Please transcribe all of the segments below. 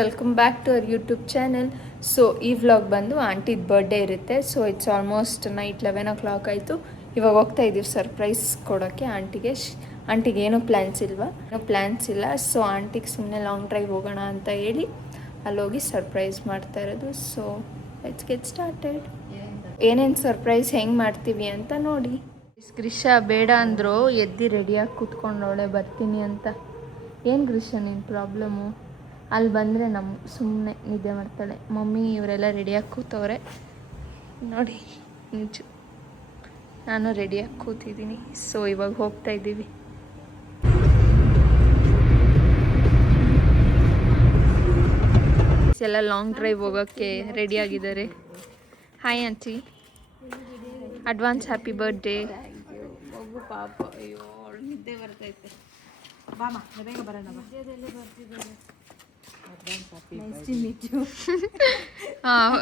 Welcome back to our YouTube channel. So ಈ vlog ಬಂದು ಆಂಟಿದ ಬರ್ಡೇ ಇರುತ್ತೆ. ಸೊ ಇಟ್ಸ್ ಆಲ್ಮೋಸ್ಟ್ ನೈಟ್ 11 ಆಯಿತು. ಇವಾಗ ಹೋಗ್ತಾ ಇದ್ದೀವಿ ಸರ್ಪ್ರೈಸ್ ಕೊಡೋಕ್ಕೆ ಆಂಟಿಗೆ ಏನೂ ಪ್ಲ್ಯಾನ್ಸ್ ಇಲ್ಲ. ಸೊ ಆಂಟಿಗೆ ಸುಮ್ಮನೆ ಲಾಂಗ್ ಡ್ರೈವ್ ಹೋಗೋಣ ಅಂತ ಹೇಳಿ ಅಲ್ಲೋಗಿ ಸರ್ಪ್ರೈಸ್ ಮಾಡ್ತಾ ಇರೋದು. So let's get started. ಏನೇನು ಸರ್ಪ್ರೈಸ್ ಹೆಂಗೆ ಮಾಡ್ತೀವಿ ಅಂತ ನೋಡಿ. ಗ್ರಿಷಾ ಬೇಡ ಅಂದರು, ಎದ್ದು ರೆಡಿಯಾಗಿ ಕೂತ್ಕೊಂಡವಳೆ ಬರ್ತೀನಿ ಅಂತ. ಏನು ಗ್ರಿಷಾ ನಿನ್ನ ಪ್ರಾಬ್ಲಮ್ಮು? ಅಲ್ಲಿ ಬಂದರೆ ಸುಮ್ಮನೆ ನಿದ್ದೆ ಮಾಡ್ತಾಳೆ. ಮಮ್ಮಿ ಇವರೆಲ್ಲ ರೆಡಿಯಾಗಿ ಕೂತವ್ರೆ ನೋಡಿ. ನಿಜ ನಾನು ರೆಡಿಯಾಗಿ ಕೂತಿದ್ದೀನಿ. ಸೊ ಇವಾಗ ಹೋಗ್ತಾ ಇದ್ದೀವಿ. ಎಲ್ಲ ಲಾಂಗ್ ಡ್ರೈವ್ ಹೋಗೋಕ್ಕೆ ರೆಡಿಯಾಗಿದ್ದಾರೆ. Hi aunty, advance happy birthday. ಮಗು ಪಾಪ, ಅಯ್ಯೋ ಅವಳು ನಿದ್ದೆ ಬರ್ತೈತೆ. ಬಾಮ ಬೇಗ ಬರೋಣ.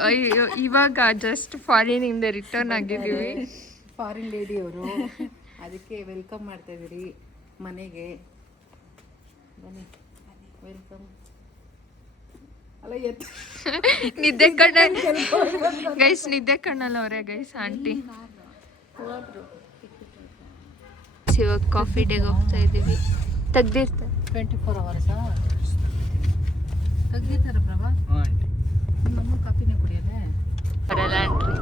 ಅಯ್ಯೋ ಇವಾಗ ಜಸ್ಟ್ ಫಾರಿನಿಂದ ರಿಟರ್ನ್ ಆಗಿದ್ದೀವಿ. ಫಾರಿನ್ ಲೇಡಿ ಅವರು, ಅದಕ್ಕೆ ವೆಲ್ಕಮ್ ಮಾಡ್ತಾ ಇದ್ದೀರಿ ಮನೆಗೆ. ಬನ್ನಿ ವೆಲ್ಕಮ್. ಅಲ್ಲ ನಿದ್ದೆ ಕಣ್ಣ ಗೈಸ್, ನಿದ್ದೆ ಕಣ್ಣಲ್ಲ ಅವರೇ ಗೈಸ್ ಆಂಟಿ. ಇವಾಗ ಕಾಫಿ ಡೇಗೆ ಹೋಗ್ತಾ ಇದ್ದೀವಿ. ತೆಗ್ದಿರ್ತಾರೆ 24 hours ತೆಗ್ದಿರ್ತಾರೆ ಪ್ರಭಾ. ನಮ್ಮ ಕಾಫಿನೇ ಕುಡಿಯೋದೆ ಬರಲ್ಲ ಆಂಟ್ರಿ.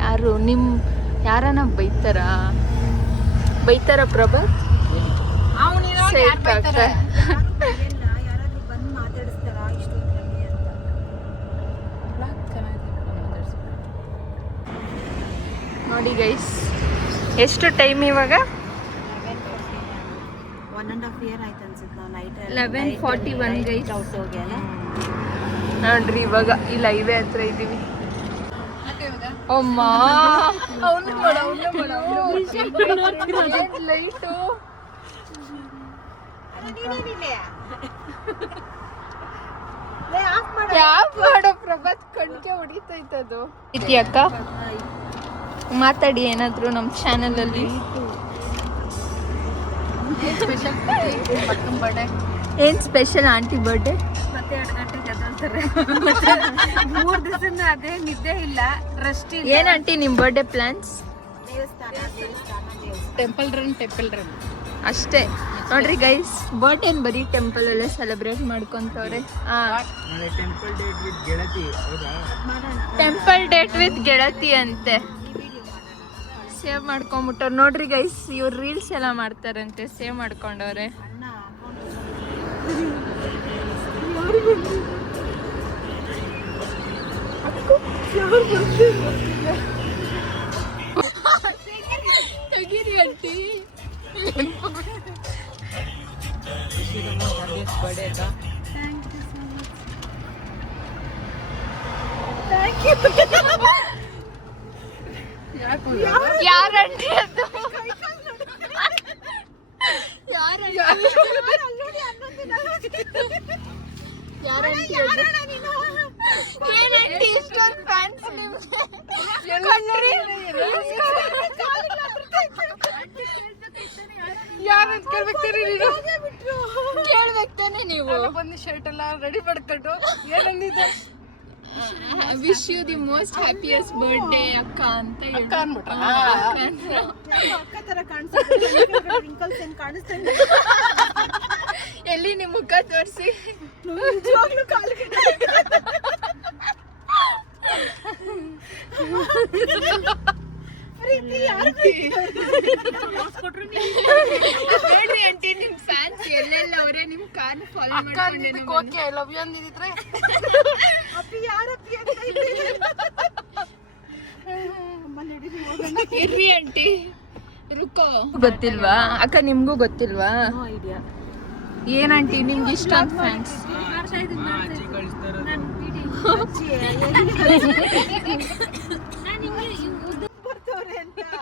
ಯಾರು ಯಾರನ್ನ ಬೈತಾರ ಪ್ರಭಾ? ನೋಡಿ ಗೈಸ್, ಎಷ್ಟು ಟೈಮ್ ಇವಾಗ? 1.5 year ಆಯ್ತು ಅನ್ಸುತ್ತೆ. ನಾವು ನೈಟ್ 11:41 ಗೈಸ್. ಔಟ್ ಹೋಗ್ಯಾಲ ನೋಡ್ರಿ ಇವಾಗ ಇಲ್ಲಿ ಹೈವೇ ಹತ್ರ ಇದ್ದೀವಿ. ಅಮ್ಮ ಲೈಟು ಮಾಡೋ ಪ್ರಭಾತ್ ಕಣ್ಗೆ ಹೊಡಿತೈತದು. ಅಕ್ಕ ಮಾತಾಡಿ ಏನಾದ್ರು ನಮ್ಮ ಚಾನಲಲ್ಲಿ. ಏನ್ ಸ್ಪೆಷಲ್ ಆಂಟಿ ಬರ್ಡೇ? ಮತ್ತೆ 2 ಗಂಟೆಗೆ ಎದ್ದೇಳ್ತಾರೆ. 3 ದಿವಸದಿಂದ ಅದೇ ನಿದ್ದೆ ಇಲ್ಲ, ರೆಸ್ಟ್ ಇಲ್ಲ. ಏನ್ ಆಂಟಿ ನಿಮ್ ಬರ್ಡೇ ಪ್ಲಾನ್ಸ್? ಟೆಂಪಲ್ ರನ್ ಅಷ್ಟೇ ನೋಡ್ರಿ ಗೈಸ್. ಬರ್ಡೇ ಬರೀ ಟೆಂಪಲ್ ಅಲ್ಲೇ ಸೆಲೆಬ್ರೇಟ್ ಮಾಡ್ಕೊಂತವ್ರೆ. ಟೆಂಪಲ್ ಡೇಟ್ ವಿತ್ ಗೆಳತಿ ಅಂತೆ. ಸೇವ್ ಮಾಡ್ಕೊಂಬಿಟ್ಟವ್ರು ನೋಡ್ರಿ ಗೈಸ್. ಇವ್ರು ರೀಲ್ಸ್ ಎಲ್ಲ ಮಾಡ್ತಾರಂತೆ, ಸೇವ್ ಮಾಡ್ಕೊಂಡವ್ರೆ. ತೆಗೀರಿ ಅಂಟಿ. ಯಾರಂಟಿ ಅದು? ಏನಂಟಿ ಇಷ್ಟೊಂದು ಫ್ಯಾನ್ಸ್ ನಿಮ್ಗೆ? ಯಾರಂತ ಕೇಳ್ಬೇಕು ತಾನೆ ನೀವು. ಬಂದು ಶರ್ಟ್ ಎಲ್ಲ ರೆಡಿ ಮಾಡ್ಕೊಂಡು ಏನಂದಿದ್ದೆ? Wish you the most happiest birthday ಅಕ್ಕ ಅಂತ ಹೇಳಿ. ಎಲ್ಲಿ ನಿಮ್ಮ ಮುಖ ತೋರಿಸಿ. ಹೇಳ್ರಿ ಆಂಟಿ, ನಿಮ್ ಫ್ಯಾನ್ಸ್ ಎಲ್ಲೆಲ್ಲ ಅವರೇ ನಿಮ್ ಕಾರ್ ಫಾಲೋ ಮಾಡ್ಕೊಂಡು ಐ ಲವ್ ಯು ಅಂದಿದ್ರೆ ಇರ್ರಿ ಆಂಟಿ ರುಕೋ. ಗೊತ್ತಿಲ್ವಾ ಅಕ್ಕ? ನಿಮ್ಗೂ ಗೊತ್ತಿಲ್ವಾ? ಏನಂಟಿ ನಿಮ್ಗೆ ಇಷ್ಟ ಅಂತ ಫ್ಯಾನ್ಸ್?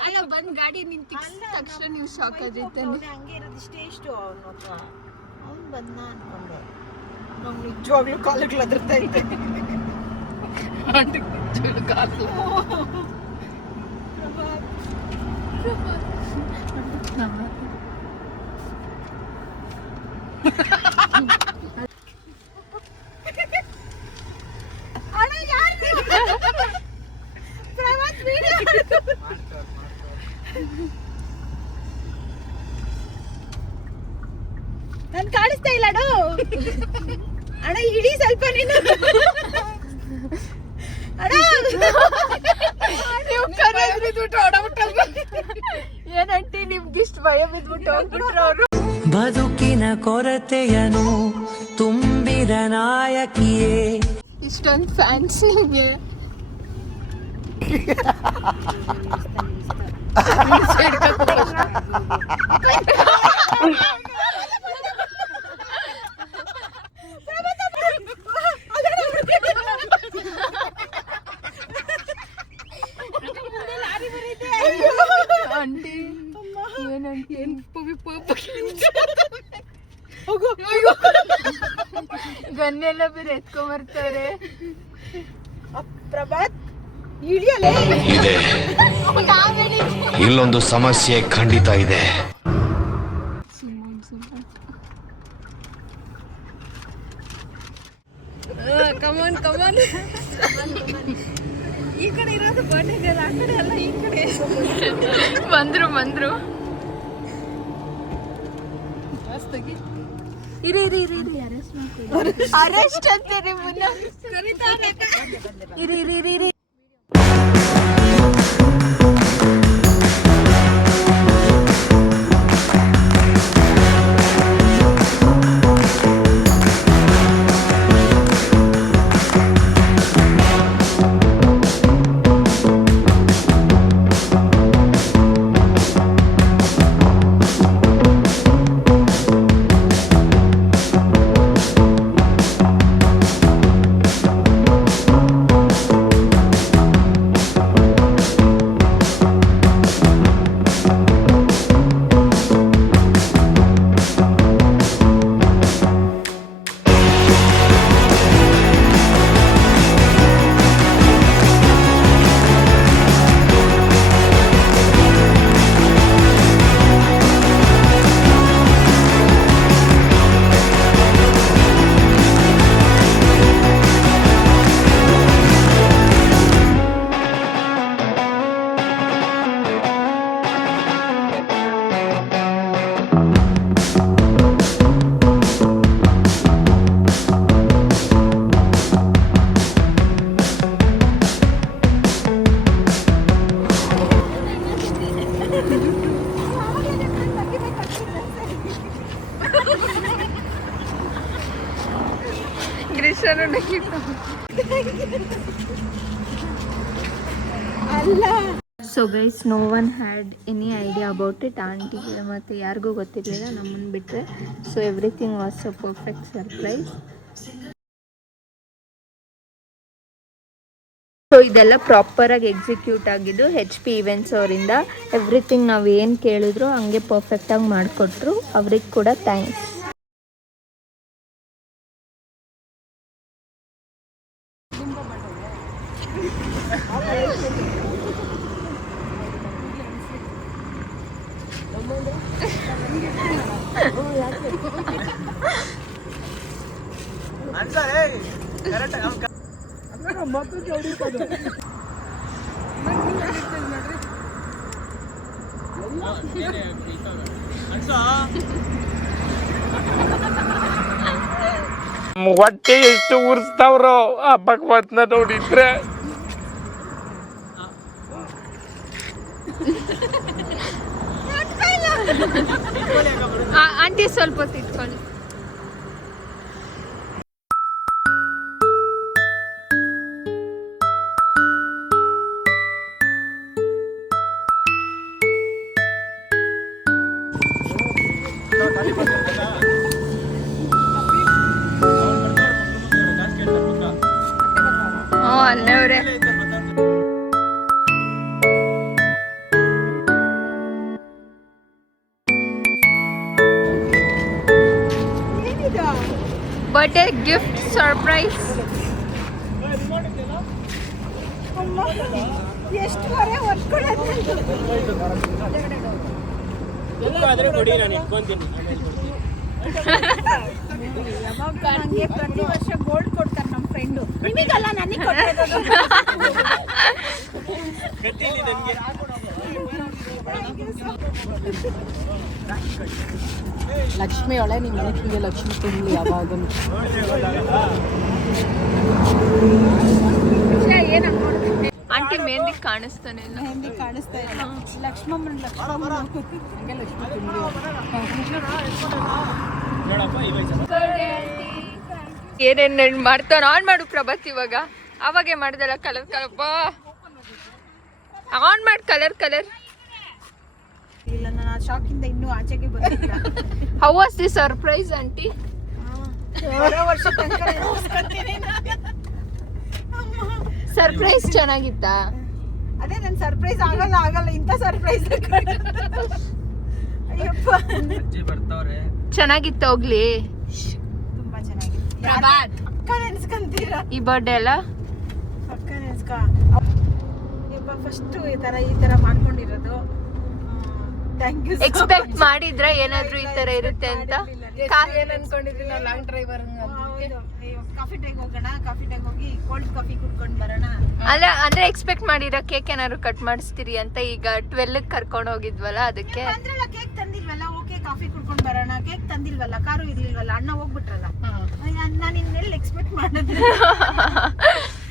ಅಲ್ಲ ಬಂದ್ ಗಾಡಿ ನಿಂತ ತಕ್ಷಣ ನೀವು ಶಾಕ್ ಆಗಿರ್ತಾನೆ. ಹಂಗೆ ಇರೋದು ಇಷ್ಟು ಅವ್ನು ಬಂದ ಅನ್ಕೊಂಡೆ. ನಮ್ಗೆ ನಿಜವಾಗ್ಲೂ ಕಾಲುಗಳು ಅದರ್ತಾ ಇದ್ದೆ. ನನ್ ಕಾಣಿಸ್ತಾ ಇಲ್ಲ ಅಣ್ಣ ಇಡೀ ಸ್ವಲ್ಪ ನೀನು ಏನಂಟಿ ನಿಮ್ಗಿಷ್ಟು ಭಯ ಬಿದ್ಬಿಟ್ಟು ಹೋಗ್ಬಿಟ್ರು ಅವರು. ಬದುಕಿನ ಕೊರತೆಯನು ತುಂಬಿದ ನಾಯಕಿಯೇ. ಇಷ್ಟೊಂದು ಫ್ಯಾನ್ಸ್ ನಿಮಗೆ. ಆಂಟಿ ಏನಂಟಿ ಗನ್ನೆಲ್ಲ ಬೇರೆ ಎತ್ಕೊಂಡ್ಬರ್ತಾರೆ. ಪ್ರಭಾತ್ ಇಳಿಯಲೇ ಇದೆ. ಇಲ್ಲೊಂದು ಸಮಸ್ಯೆ ಖಂಡಿತ ಇದೆ. ಕಮಾನ್ ಕಮಾನ್. ಈ ಕಡೆ ಇರೋದು ಬರ್ಡೇ ಗರ್ಲ್, ಆ ಕಡೆ ಅಲ್ಲ ಈ ಕಡೆ. ಬಂದ್ರು ಇರಿ ಅರೆಸ್ಟ್ ಅಂತಾರೆ ಮುನ್ನ. ಇರಿ so guys, no one had any idea about it. ಆಂಟಿಗೆ ಮತ್ತು ಯಾರಿಗೂ ಗೊತ್ತಿರಲಿಲ್ಲ ನಮ್ಮನ್ನು ಬಿಟ್ಟರೆ. So everything was a perfect surprise. So ಇದೆಲ್ಲ ಪ್ರಾಪರಾಗಿ ಎಕ್ಸಿಕ್ಯೂಟ್ ಆಗಿದ್ದು HP ಇವೆಂಟ್ಸ್ ಅವರಿಂದ. ಎವ್ರಿಥಿಂಗ್ ನಾವು ಏನು ಕೇಳಿದ್ರು ಹಂಗೆ ಪರ್ಫೆಕ್ಟಾಗಿ ಮಾಡಿಕೊಟ್ರು. ಅವ್ರಿಗೆ ಕೂಡ ಥ್ಯಾಂಕ್ಸ್. ಹೊಟ್ಟೆ ಎಷ್ಟು ಉರ್ಸ್ತಾವ್ರೋ ಆ ಭಗವತ್ನ ನೋಡಿದ್ರೆ. ಆಂಟಿ ಸ್ವಲ್ಪ ಹೊತ್ತು ಇಟ್ಕೊಳ್ಳಿ. ಅಲ್ಲೇ ಅವ್ರೆ. Birthday gift surprise. ಎಷ್ಟು ಹೊರೆ ಹೊರ್ಕೊಳ್ಳೋದು ಯಾವಾಗ ನನಗೆ ಪ್ರತಿ ವರ್ಷ ಗೋಲ್ಡ್ ಕೊಡ್ತಾರೆ ನಮ್ಮ ಫ್ರೆಂಡು. ನಿಮಗಲ್ಲ, ನನಗೆ ಕೊಟ್ಟಿರೋದು. ಲಕ್ಷ್ಮಿ ಒಳೆ ನಿಮ್ಮ ಮನೆಗೆ ಲಕ್ಷ್ಮಿ ತುಂಬಲಿ ಯಾವಾಗ. ಆಂಟಿ ಮೆಹಂದಿ ಕಾಣಿಸ್ತಾನೆ ಇಲ್ಲ. ಮೆಹಂದಿ ಕಾಣಿಸ್ತಾ ಇಲ್ಲ. ಲಕ್ಷ್ಮಮ್ಮನ ಹಂಗೆ ಲಕ್ಷ್ಮಿ ತುಂಬಲಿ. ಏನೇನು ಮಾಡ್ತಾನ ಆನ್ ಮಾಡು ಪ್ರಭಾತ್. ಇವಾಗ ಅವಾಗೆ ಮಾಡ್ದಲ್ಲ ಕಲರ್ ಕಲರ್. ಆನ್ ಮಾಡಿ ಕಲರ್ ಕಲರ್. ಇಲ್ಲ, ನಾನು ಆ ಶಾಕಿಂದ ಇನ್ನೂ ಆಚೆಗೆ ಬಂದಿಲ್ಲ. How was the surprise aunty? ಬರೋ ವರ್ಷ ತನಕ ನೆನಪಿಸ್ಕೊತೀನಿ ನಾನು. ಸರ್ಪ್ರೈಸ್ ಚೆನ್ನಾಗಿತ್ತಾ? ಅದೇ ನನ್ನ ಸರ್ಪ್ರೈಸ್ ಆಗಲ್ಲ ಇಂಥ ಸರ್ಪ್ರೈಸ್. ಅಯ್ಯಪ್ಪ, ಚೆನ್ನಾಗಿತ್ತು. ಹೋಗ್ಲಿ, ತುಂಬಾ ಚೆನ್ನಾಗಿತ್ತು. ಅಕ್ಕ ನೆನ್ಸ್ಕೊಂತೀರಾ? ಈ ಬರ್ಡೇ ಅಲ್ಲ, ಅಕ್ಕ ನೆನ್ಸ್ಕ. ಯಪ್ಪ, ಫಸ್ಟ್ ಈ ತರ ಮಾಡ್ಕೊಂಡಿರೋದು. Thank you. ಎಕ್ಸ್ಪೆಕ್ಟ್ ಮಾಡಿದ್ರ ಏನಾದ್ರು ಈ ತರ ಇರುತ್ತೆ ಅಂತ? ಏನ್ ಅನ್ಕೊಂಡಿದ್ರಿ ನಾವು ಲಾಂಗ್ ಡ್ರೈವರ್? ಕಾಫಿ ಡೇಗೆ ಹೋಗೋಣ, ಕಾಫಿ ಡೇಗೆ ಹೋಗಿ ಕೋಲ್ಡ್ ಕಾಫಿ ಕುಡ್ಕೊಂಡು ಬರೋಣ. ಅಂದ್ರೆ ಎಕ್ಸ್ಪೆಕ್ಟ್ ಮಾಡಿರೋ ಕೇಕ್ ಏನಾದ್ರು ಕಟ್ ಮಾಡಿಸ್ತೀರಿ ಅಂತ. ಈಗ 12 ಕರ್ಕೊಂಡು ಹೋಗಿದ್ವಲ್ಲ, ಅದಕ್ಕೆ ಅಂದ್ರಲ್ಲ ಕೇಕ್ ತಂದಿಲ್ವಲ್ಲ, ಓಕೆ ಕಾಫಿ ಕುಡ್ಕೊಂಡು ಬರೋಣ. ಕೇಕ್ ತಂದಿಲ್ವಲ್ಲ, ಕಾರು ಇರ್ಲಿಲ್ವಲ್ಲ, ಅಣ್ಣ ಹೋಗ್ಬಿಟ್ರಲ್ಲ. ನಾನು ಇನ್ನೆಲ್ಲಿ ಎಕ್ಸ್ಪೆಕ್ಟ್ ಮಾಡಿದ್ರೆ.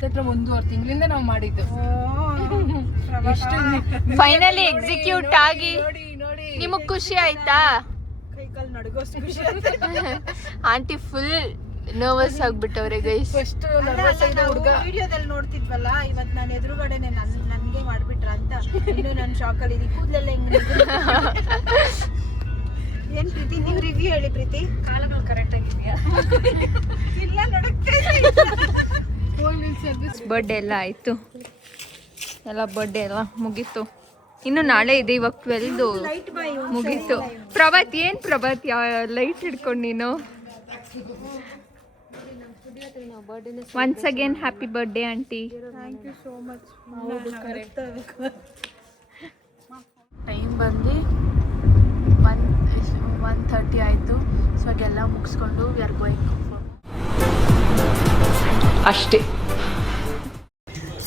ಹತ್ರ 1.5 ತಿಂಗಳಿಂದ ನಾವು ಮಾಡಿದ್ದು. ಫೈನಲಿ ಎಕ್ಸಿಕ್ಯೂಟ್ ಆಗಿ ನಿಮಗ್ ಖುಷಿ ಆಯ್ತಾ? ಕೈಕಾಲು ನಡುಗೋಷ್ಟು ಖುಷಿ. ಆಂಟಿ ಫುಲ್ ನರ್ವಸ್ ಆಗ್ಬಿಟ್ಟವ್ರೆ ಗೈಸ್. ವಿಡಿಯೋದಲ್ಲಿ ನೋಡ್ತಿದ್ವಲ್ಲ, ಇವತ್ತು ನಾನು ಎದುರುಗಡೆನೆ ನನ್ಗೆ ಮಾಡ್ಬಿಟ್ರ ಅಂತ ಇನ್ನು ನನ್ನ ಶಾಕಲ್ಲಿ ಇದೀನಿ. ಕೂದಲೆಲ್ಲ ಹೆಂಗ್ ಏನ್ ಪ್ರೀತಿ, ನೀವು ರಿವ್ಯೂ ಹೇಳಿ ಪ್ರೀತಿ. ಕಾಲಗಳು ಕರೆಕ್ಟ್ ಆಗಿದೆಯಾ? ಇಲ್ಲ, ನಡುಕ್ತಾ ಬರ್ಡೇ ಎಲ್ಲ ಆಯ್ತು, ಎಲ್ಲ ಬರ್ಡೇ ಎಲ್ಲ ಮುಗೀತು. ಇನ್ನು ನಾಳೆ ಇದೆ, ಇವಾಗ 12 ಮುಗೀತು. ಪ್ರಭಾತ್ ಏನ್ ಪ್ರಭಾತ್ ಲೈಟ್ ಹಿಡ್ಕೊಂಡು ನೀನು? Once again happy birthday aunty. Thank you so much. Time ಬಂದು 1:30 ಆಯಿತು. ಸೊ ಹಾಗೆಲ್ಲ ಮುಗಿಸ್ಕೊಂಡು ವಿ ಆರ್ ಗೋಯಿಂಗ್ ಅಷ್ಟೇ.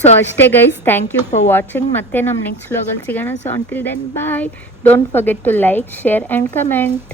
ಸೊ ಅಷ್ಟೇ guys, thank you for watching. ಮತ್ತೆ ನಮ್ಮ ನೆಕ್ಸ್ಟ್ ವ್ಲಾಗಲ್ಲಿ ಸಿಗೋಣ. So until then bye. Don't forget to like, share and comment.